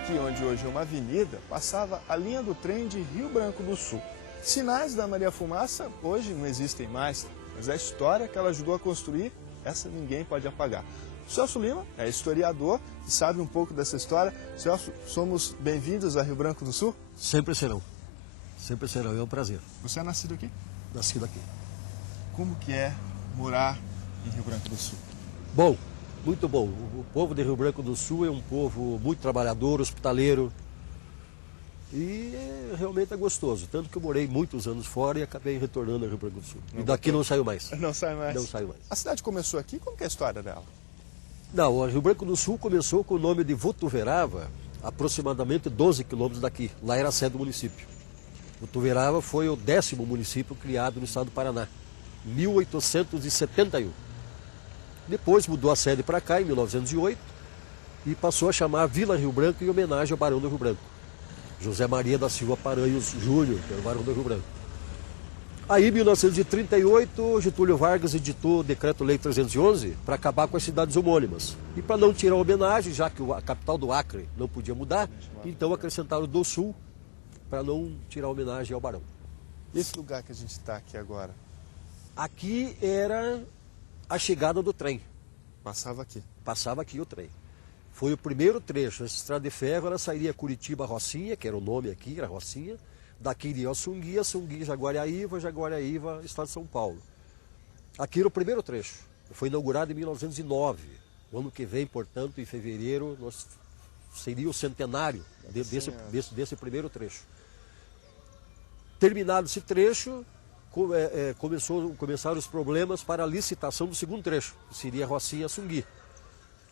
aqui onde hoje é uma avenida, passava a linha do trem de Rio Branco do Sul. Sinais da Maria Fumaça hoje não existem mais, mas a história que ela ajudou a construir, essa ninguém pode apagar. O Celso Lima é historiador e sabe um pouco dessa história. Celso, somos bem-vindos a Rio Branco do Sul? Sempre serão. Sempre serão, é um prazer. Você é nascido aqui? Nascido aqui. Como que é morar em Rio Branco do Sul? Bom, muito bom. O povo de Rio Branco do Sul é um povo muito trabalhador, hospitaleiro. E realmente é gostoso. Tanto que eu morei muitos anos fora e acabei retornando a Rio Branco do Sul. E daqui não saio mais. Não sai mais? Não saio mais. A cidade começou aqui? Como que é a história dela? Não, o Rio Branco do Sul começou com o nome de Votuverava, aproximadamente 12 quilômetros daqui. Lá era a sede do município. Votuverava foi o 10º município criado no estado do Paraná, em 1871. Depois mudou a sede para cá, em 1908, e passou a chamar Vila Rio Branco em homenagem ao Barão do Rio Branco, José Maria da Silva Paranhos Júnior, que era o Barão do Rio Branco. Aí, em 1938, Getúlio Vargas editou o Decreto-Lei 311 para acabar com as cidades homônimas. E para não tirar a homenagem, já que a capital do Acre não podia mudar, então acrescentaram do Sul para não tirar a homenagem ao Barão. E esse lugar que a gente está aqui agora? Aqui era a chegada do trem. Passava aqui? Passava aqui o trem. Foi o primeiro trecho. Essa estrada de ferro, ela sairia Curitiba-Rocinha, que era o nome aqui, era Rocinha. Daqui iria ao Sungui, Jaguariaíva, Jaguariaíva, estado de São Paulo. Aqui era o primeiro trecho. Foi inaugurado em 1909. O ano que vem, portanto, em fevereiro, seria o centenário desse primeiro trecho. Terminado esse trecho, começaram os problemas para a licitação do segundo trecho, que seria Rocinha-Sungui.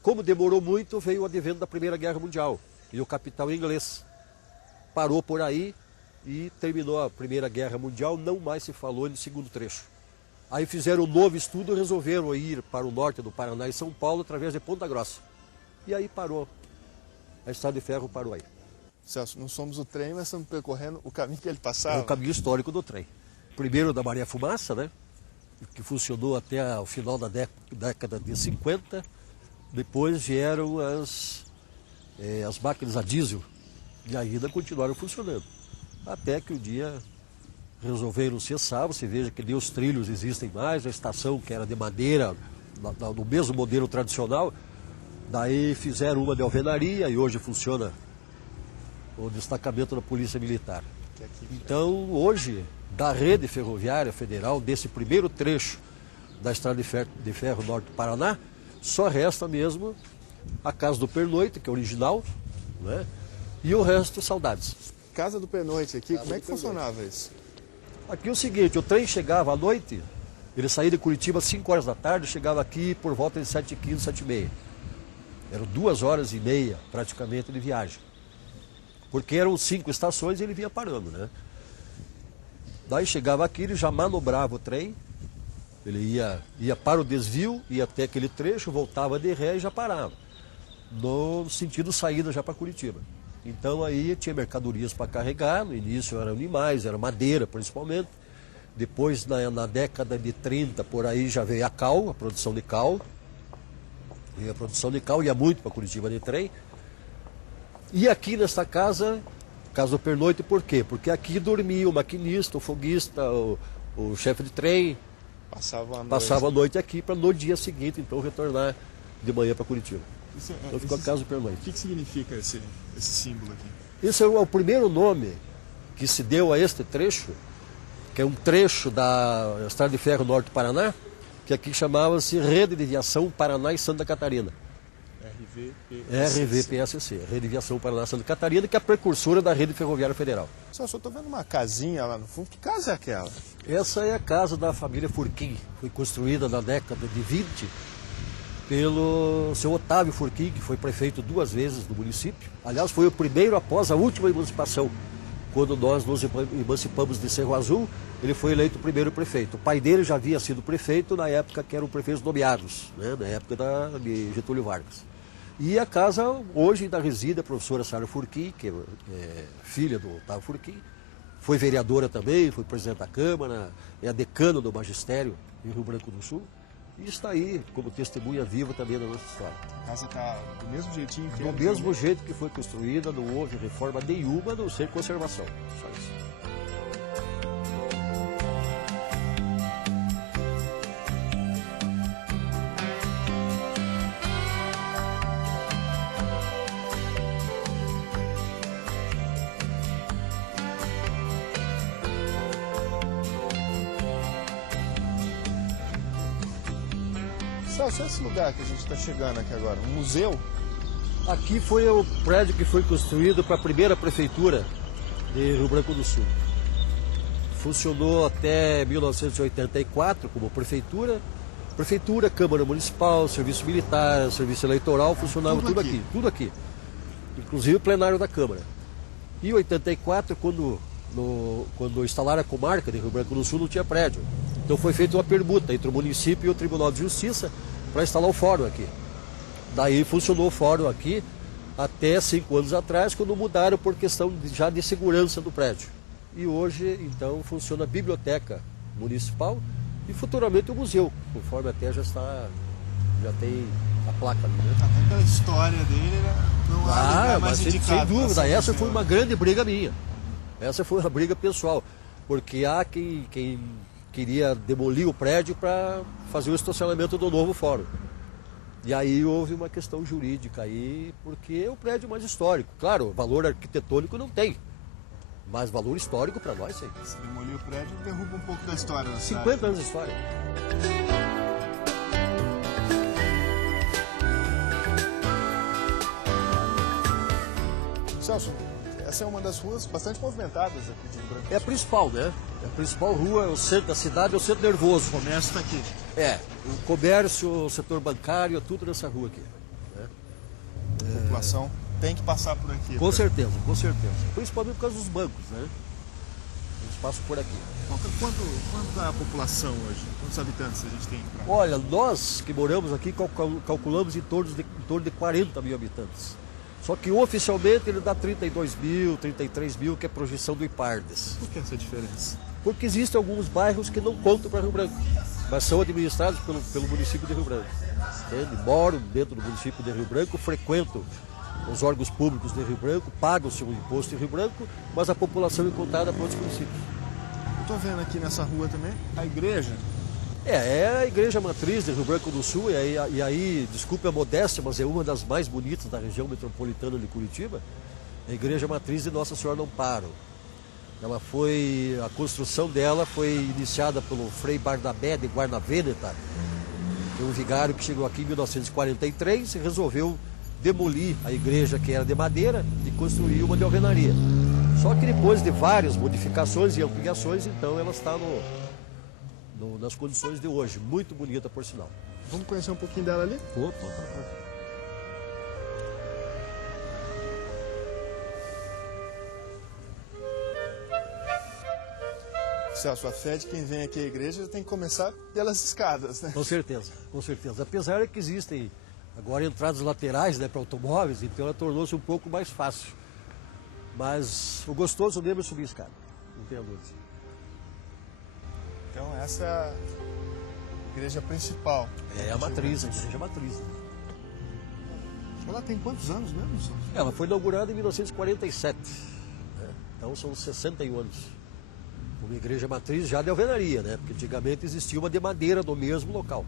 Como demorou muito, veio o advento da Primeira Guerra Mundial e o capital inglês parou por aí e terminou a Primeira Guerra Mundial, não mais se falou no segundo trecho. Aí fizeram um novo estudo e resolveram ir para o norte do Paraná e São Paulo através de Ponta Grossa. E aí parou, a estrada de ferro parou aí. Celso, não somos o trem, mas estamos percorrendo o caminho que ele passava. É o caminho histórico do trem. Primeiro da Maria Fumaça, né, que funcionou até o final da década de 50. Depois vieram as máquinas a diesel e ainda continuaram funcionando. Até que um dia resolveram cessar. Você veja que nem os trilhos existem mais, a estação que era de madeira, no mesmo modelo tradicional. Daí fizeram uma de alvenaria e hoje funciona o destacamento da Polícia Militar. Então, hoje, da rede ferroviária federal, desse primeiro trecho da estrada de ferro norte do Paraná, só resta mesmo a Casa do Pernoite, que é original, né? E o resto, saudades. Casa do Pernoite aqui, como é que funcionava isso? Aqui é o seguinte, o trem chegava à noite, ele saía de Curitiba às 5 horas da tarde, chegava aqui por volta de 7h15, 7h30. Eram 2h30 praticamente de viagem. Porque eram 5 estações e ele vinha parando, né? Daí chegava aqui, ele já manobrava o trem, ele ia para o desvio, ia até aquele trecho, voltava de ré e já parava. No sentido saída já para Curitiba. Então aí tinha mercadorias para carregar, no início eram animais, era madeira principalmente. Depois na década de 30 por aí já veio a cal, a produção de cal. E a produção de cal ia muito para Curitiba de trem. E aqui nesta casa do Pernoite, por quê? Porque aqui dormia o maquinista, o foguista, o chefe de trem. Passava a noite aqui para no dia seguinte então retornar de manhã para Curitiba. Então ficou a Casa do Pernoite. O que significa esse símbolo aqui? Esse é o primeiro nome que se deu a este trecho, que é um trecho da Estrada de Ferro Norte do Paraná, que aqui chamava-se Rede de Viação Paraná e Santa Catarina. RVPSC, Rede de Viação Paraná e Santa Catarina, que é a precursora da Rede Ferroviária Federal. Só estou vendo uma casinha lá no fundo. Que casa é aquela? Essa é a casa da família Furquim. Foi construída na década de 20 pelo seu Otávio Furquim, que foi prefeito 2 vezes do município. Aliás, foi o primeiro após a última emancipação. Quando nós nos emancipamos de Cerro Azul, ele foi eleito o primeiro prefeito. O pai dele já havia sido prefeito na época que eram prefeitos nomeados, né, na época de Getúlio Vargas. E a casa hoje ainda reside a professora Sara Furquim, que é filha do Otávio Furquim. Foi vereadora também, foi presidente da Câmara, é a decana do magistério em Rio Branco do Sul. e está aí como testemunha viva também da nossa história. A casa está do mesmo jeitinho que Do mesmo jeito que foi construída, não houve reforma nenhuma, a não ser conservação. Só isso. Celso, esse lugar que a gente está chegando aqui agora, um museu? Aqui foi o prédio que foi construído para a primeira prefeitura de Rio Branco do Sul. Funcionou até 1984 como prefeitura. Prefeitura, Câmara Municipal, Serviço Militar, Serviço Eleitoral, funcionava tudo aqui. Tudo aqui. Inclusive o plenário da Câmara. E em 84, quando instalaram a comarca de Rio Branco do Sul, não tinha prédio. Então foi feita uma permuta entre o município e o Tribunal de Justiça para instalar o fórum aqui. Daí funcionou o fórum aqui até 5 anos atrás, quando mudaram por questão já de segurança do prédio. E hoje, então, funciona a biblioteca municipal e futuramente o museu, conforme até já tem a placa ali, né? Até pela história dele, não há lugar mais mas indicado. sem dúvida, para essa ser foi uma grande briga minha. Essa foi uma briga pessoal, porque há quem queria demolir o prédio para fazer o estacionamento do novo fórum. E aí houve uma questão jurídica aí, porque é o prédio mais histórico. Claro, valor arquitetônico não tem, mas valor histórico para nós sim. Se demolir o prédio, derruba um pouco da história da cidade. 50 anos de história. Celso, essa é uma das ruas bastante movimentadas aqui de Rio Branco. É a principal, né? É a principal rua, é o centro da cidade, é o centro nervoso. O comércio está aqui. É, o comércio, o setor bancário, é tudo nessa rua aqui. Né? A população tem que passar por aqui. Com certeza, com certeza. Principalmente por causa dos bancos, né? Eles passam por aqui. Quanto é a população hoje? Quantos habitantes a gente tem? Olha, nós que moramos aqui calculamos em torno de 40 mil habitantes. Só que oficialmente ele dá 32 mil, 33 mil, que é a projeção do IPARDES. Por que essa diferença? Porque existem alguns bairros que não contam para Rio Branco, mas são administrados pelo município de Rio Branco. Entende? Moram dentro do município de Rio Branco, frequentam os órgãos públicos de Rio Branco, pagam o seu imposto em Rio Branco, mas a população é contada para outros municípios. Estou vendo aqui nessa rua também a igreja. É a igreja matriz de Rio Branco do Sul, e aí, desculpe a modéstia, mas é uma das mais bonitas da região metropolitana de Curitiba, a igreja matriz de Nossa Senhora do Amparo. A construção dela foi iniciada pelo Frei Barnabé de Guarnavêneta, que é um vigário que chegou aqui em 1943 e resolveu demolir a igreja que era de madeira e construir uma de alvenaria. Só que depois de várias modificações e ampliações, então ela está nas condições de hoje. Muito bonita, por sinal. Vamos conhecer um pouquinho dela ali? Opa. Celso, a fé de quem vem aqui à igreja tem que começar pelas escadas, né? Com certeza, com certeza. Apesar de que existem agora entradas laterais, né, para automóveis, então ela tornou-se um pouco mais fácil. Mas o gostoso mesmo é subir a escada, não tenha dúvida. Então essa é a igreja principal. É a matriz, a igreja matriz. Ela tem quantos anos mesmo, Celso? Ela foi inaugurada em 1947, né? Então são 61 anos. Uma igreja matriz já de alvenaria, né? Porque antigamente existia uma de madeira no mesmo local.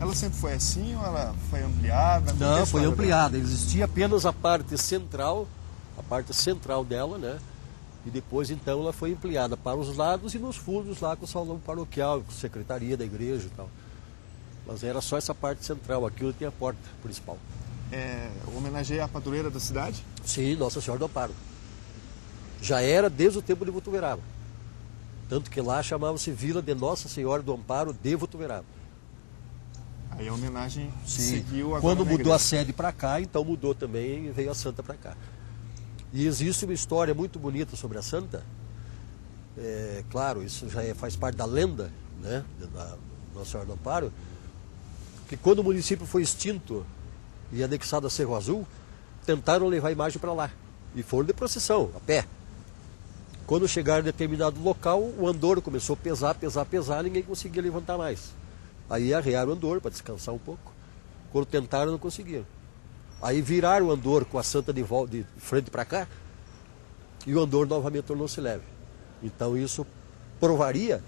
Ela sempre foi assim ou ela foi ampliada? Não, foi ampliada. Existia apenas a parte central dela, né? E depois, então, ela foi ampliada para os lados e nos fundos lá com o salão paroquial, com a secretaria da igreja e tal. Mas era só essa parte central, aqui onde tem a porta principal. Homenageia a padroeira da cidade? Sim, Nossa Senhora do Amparo. Já era desde o tempo de Votuverava. Tanto que lá chamava-se Vila de Nossa Senhora do Amparo de Votuverava. Aí a homenagem seguiu agora. Quando mudou a sede para cá, então mudou também e veio a Santa para cá. E existe uma história muito bonita sobre a Santa. Claro, isso já faz parte da lenda, né, da Nossa Senhora do Amparo, que quando o município foi extinto e anexado a Cerro Azul, tentaram levar a imagem para lá. E foram de procissão, a pé. Quando chegaram em determinado local, o andor começou a pesar, ninguém conseguia levantar mais. Aí arrearam o Andor para descansar um pouco. Quando tentaram, não conseguiram. Aí viraram o Andor com a Santa de frente para cá, e o Andor novamente tornou-se leve. Então isso provaria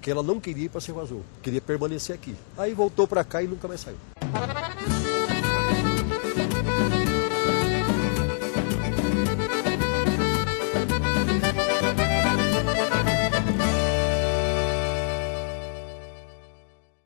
que ela não queria ir para Cerro Azul, queria permanecer aqui. Aí voltou para cá e nunca mais saiu.